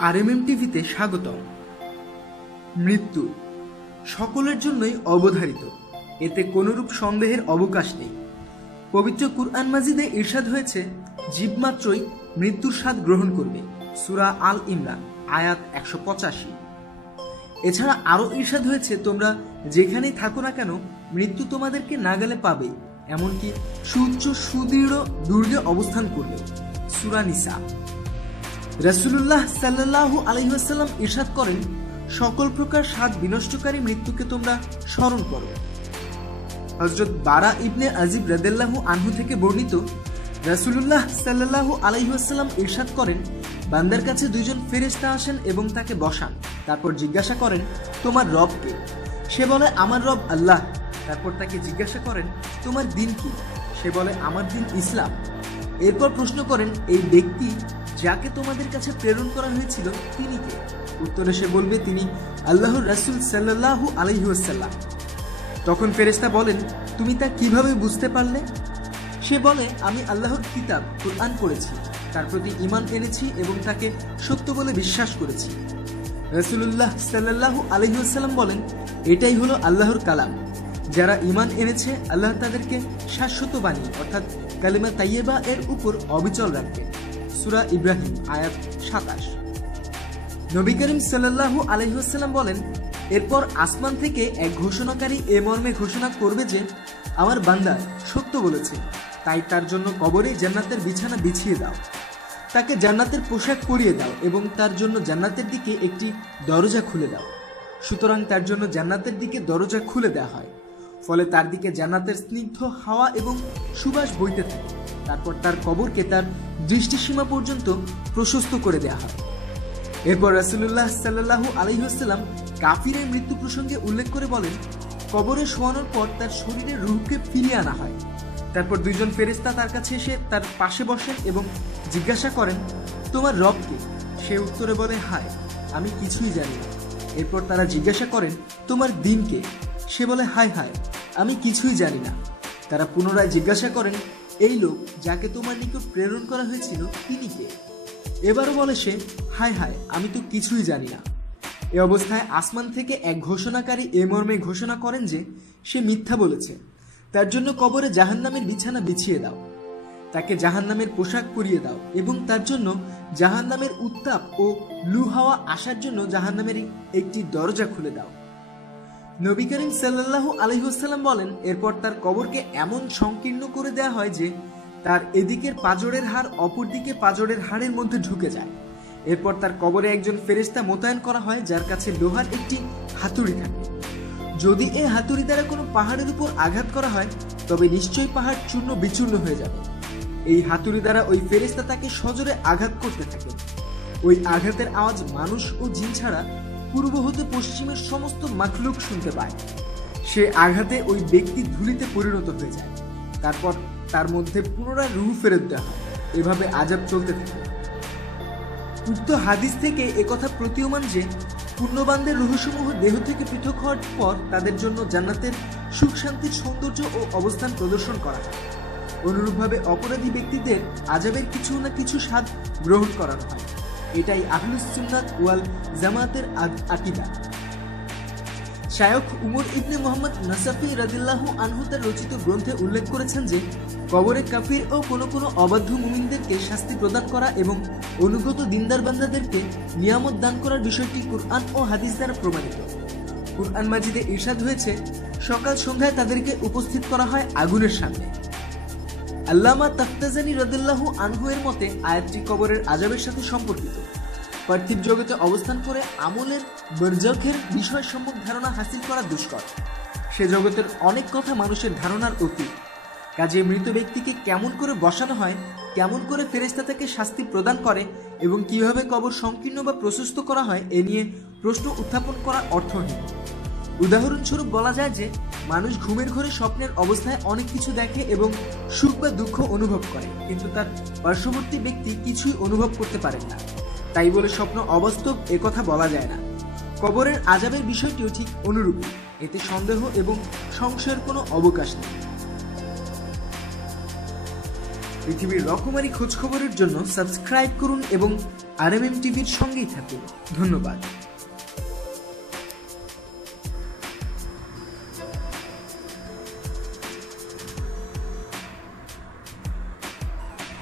RMM টিভিতে স্বাগতম। মৃত্যু। সকলের জন্যই অবধারিত। এতে কোনরূপ সন্দেহের অবকাশ নেই। পবিত্র কুরআন মাজিদে ইরশাদ হয়েছে, জীবমাত্রই মৃত্যুর স্বাদ গ্রহণ করবে। সুরা আল ইমরান, আয়াত একশো পঁচাশি। এছাড়া আরও ঈর্ষাদ হয়েছে, তোমরা যেখানেই থাকো না কেন, মৃত্যু তোমাদেরকে নাগালে পাবে। এমনকি সুউচ্চ সুদৃঢ় দুর্গে অবস্থান করবে। সুরা নিসা। রসুল্লাহ সাল্লাহ আলহিহাসাল্লাম ইরশাদ করেন, সকল প্রকার স্বাদ বিনষ্টকারী মৃত্যুকে তোমরা স্মরণ করো। হজরত বারা ইবনে আজিব রাদেল্লাহু আনহু থেকে বর্ণিত, রাসুলুল্লাহ সাল্লাহ আলাইহাসাল্লাম ইরশাদ করেন, বান্দার কাছে দুইজন ফেরেস্তা আসেন এবং তাকে বসান। তারপর জিজ্ঞাসা করেন, তোমার রবকে সে বলে, আমার রব আল্লাহ। তারপর তাকে জিজ্ঞাসা করেন, তোমার দিন কি? সে বলে, আমার দিন ইসলাম। এরপর প্রশ্ন করেন, এই ব্যক্তি যাকে তোমাদের কাছে প্রেরণ করা হয়েছিল, তিনি কে? উত্তরে সে বলবে, তিনি আল্লাহর রাসুল সাল্লাহু আলহিহাসাল্লাম তখন ফেরেস্তা বলেন, তুমি তা কীভাবে বুঝতে পারলে? সে বলে, আমি আল্লাহর কিতাব, কোরআন পড়েছি, তার প্রতি ইমান এনেছি এবং তাকে সত্য বলে বিশ্বাস করেছি। রসুল্লাহ সাল্লাহ আলহিউসাল্লাম বলেন, এটাই হলো আল্লাহর কালাম। যারা ইমান এনেছে, আল্লাহ তাদেরকে শাশ্বত বাণী, অর্থাৎ কালিমা তাইয়েবা এর উপর অবিচল রাখবে। সুরা ইব্রাহিম, আয়াত সাতাশ। নবী করিম সাল্লাহু আলহিহাস্লাম বলেন, এরপর আসমান থেকে এক ঘোষণাকারী এ মর্মে ঘোষণা করবে যে, আমার বান্দা সত্য বলেছে। তাই তার জন্য কবরে জান্নাতের বিছানা বিছিয়ে দাও। তাকে জান্নাতের পোশাক পরিয়ে দাও এবং তার জন্য জান্নাতের দিকে একটি দরজা খুলে দাও। সুতরাং তার জন্য জান্নাতের দিকে দরজা খুলে দেওয়া হয়। ফলে তার দিকে জান্নাতের স্নিগ্ধ হাওয়া এবং সুবাস বইতে থাকে। তারপর তার কবরকে তার দৃষ্টিসীমা পর্যন্ত প্রশস্ত করে দেয়া হয়। এরপর রাসুল্লাহ সাল্লাহু আলহিহাস্লাম কাফিরের মৃত্যু প্রসঙ্গে উল্লেখ করে বলেন, কবরে শোয়ানোর পর তার শরীরের রুহকে ফিরিয়ে আনা হয়। তারপর দুইজন ফেরেস্তা তার কাছে এসে তার পাশে বসেন এবং জিজ্ঞাসা করেন, তোমার রবকে? সে উত্তরে বলে, হায়, আমি কিছুই জানি না। এরপর তারা জিজ্ঞাসা করেন, তোমার দিনকে সে বলে, হায় হায়, আমি কিছুই জানি না। তারা পুনরায় জিজ্ঞাসা করেন এই লোক যাকে তোমার নিকট প্রেরণ করা হয়েছিল, তিনি কে? এবারও বলে সে, হায় হায়, আমি তো কিছুই জানি না। এ অবস্থায় আসমান থেকে এক ঘোষণাকারী এ মর্মে ঘোষণা করেন যে, সে মিথ্যা বলেছে। তার জন্য কবরে জাহান্নামের বিছানা বিছিয়ে দাও। তাকে জাহান্নামের পোশাক পরিয়ে দাও এবং তার জন্য জাহান্নামের উত্তাপ ও লু হাওয়া আসার জন্য জাহান্নামের একটি দরজা খুলে দাও। নবী করিম সাল্লাহ আলহিহাস্লাম বলেন, এরপর তার কবরকে এমন সংকীর্ণ করে দেয়া হয় যে, তার এদিকের পাজরের হাড় অপর দিকে পাজরের হাড়ের মধ্যে ঢুকে যায়। এরপর তার কবরে একজন ফেরেস্তা মোতায়েন করা হয়, যার কাছে লোহার একটি হাতুড়ি থাকে। যদি এই হাতুড়ি দ্বারা কোনো পাহাড়ের উপর আঘাত করা হয়, তবে নিশ্চয়ই পাহাড় চূর্ণ বিচূর্ণ হয়ে যাবে। এই হাতুড়ি দ্বারা ওই ফেরেস্তা তাকে সজোরে আঘাত করতে থাকে। ওই আঘাতের আওয়াজ মানুষ ও জিন ছাড়া পূর্ব হতে পশ্চিমের সমস্ত মাখলুক শুনতে পায়। সে আঘাতে ওই ব্যক্তি ধুলিতে পরিণত হয়ে যায়। তারপর তার মধ্যে পুনরায় রুহ ফেরত দেওয়া হয়। এভাবে আজাব চলতে থাকে। উক্ত হাদিস থেকে একথা প্রতীয়মান যে, পুণ্যবানদের রুহসমূহ দেহ থেকে পৃথক হওয়ার পর তাদের জন্য জান্নাতের সুখ, শান্তির সৌন্দর্য ও অবস্থান প্রদর্শন করা হয়। অনুরূপভাবে অপরাধী ব্যক্তিদের আজাবের কিছু না কিছু স্বাদ গ্রহণ করানো হয়। এটাই আহলুসুন্নাত ওয়াল জামাতের আকিদা। শায়ক উমর ইবনে মোহাম্মদ নাসাফি রাদিল্লাহু আনহু তার রচিত গ্রন্থে উল্লেখ করেছেন যে, কবরে কাফির ও কোনো কোনো অবাধ্য মুমিনদেরকে শাস্তি প্রদান করা এবং অনুগত দিনদার বান্দাদেরকে নিয়ামত দান করার বিষয়টি কুরআন ও হাদিস দ্বারা প্রমাণিত। কুরআন মাজিদে ইরশাদ হয়েছে, সকাল সন্ধ্যায় তাদেরকে উপস্থিত করা হয় আগুনের সামনে। আল্লামা তাফতাজানি রদুল্লাহ আনহু এর মতে আয়াতটি কবরের আজাবের সাথে সম্পর্কিত। পার্থিব জগতে অবস্থান করে আমলের বর্জকের বিষয় সম্মুখ ধারণা হাসিল করা দুষ্কর। সে জগতের অনেক কথা মানুষের ধারণার অতীত। কাজে মৃত ব্যক্তিকে কেমন করে বসানো হয়, কেমন করে ফেরেস্তা তাকে শাস্তি প্রদান করে এবং কীভাবে কবর সংকীর্ণ বা প্রশস্ত করা হয়, এ নিয়ে প্রশ্ন উত্থাপন করা অর্থহীন উদাহরণস্বরূপ বলা যায় যে মানুষ ঘুমের ঘরে স্বপ্নের অবস্থায় অনেক কিছু দেখে এবং সুখ বা দুঃখ অনুভব করে, কিন্তু তার পার্শ্ববর্তী ব্যক্তি কিছুই অনুভব করতে পারেন না। তাই বলে স্বপ্ন অবাস্তব কথা বলা যায় না। কবরের আজাবের বিষয়টিও ঠিক অনুরূপ এতে সন্দেহ এবং সংশয়ের কোনো অবকাশ নেই। পৃথিবীর রকমারি খোঁজখবরের জন্য সাবস্ক্রাইব করুন এবং আর এম এম টিভির সঙ্গেই থাকুন। ধন্যবাদ।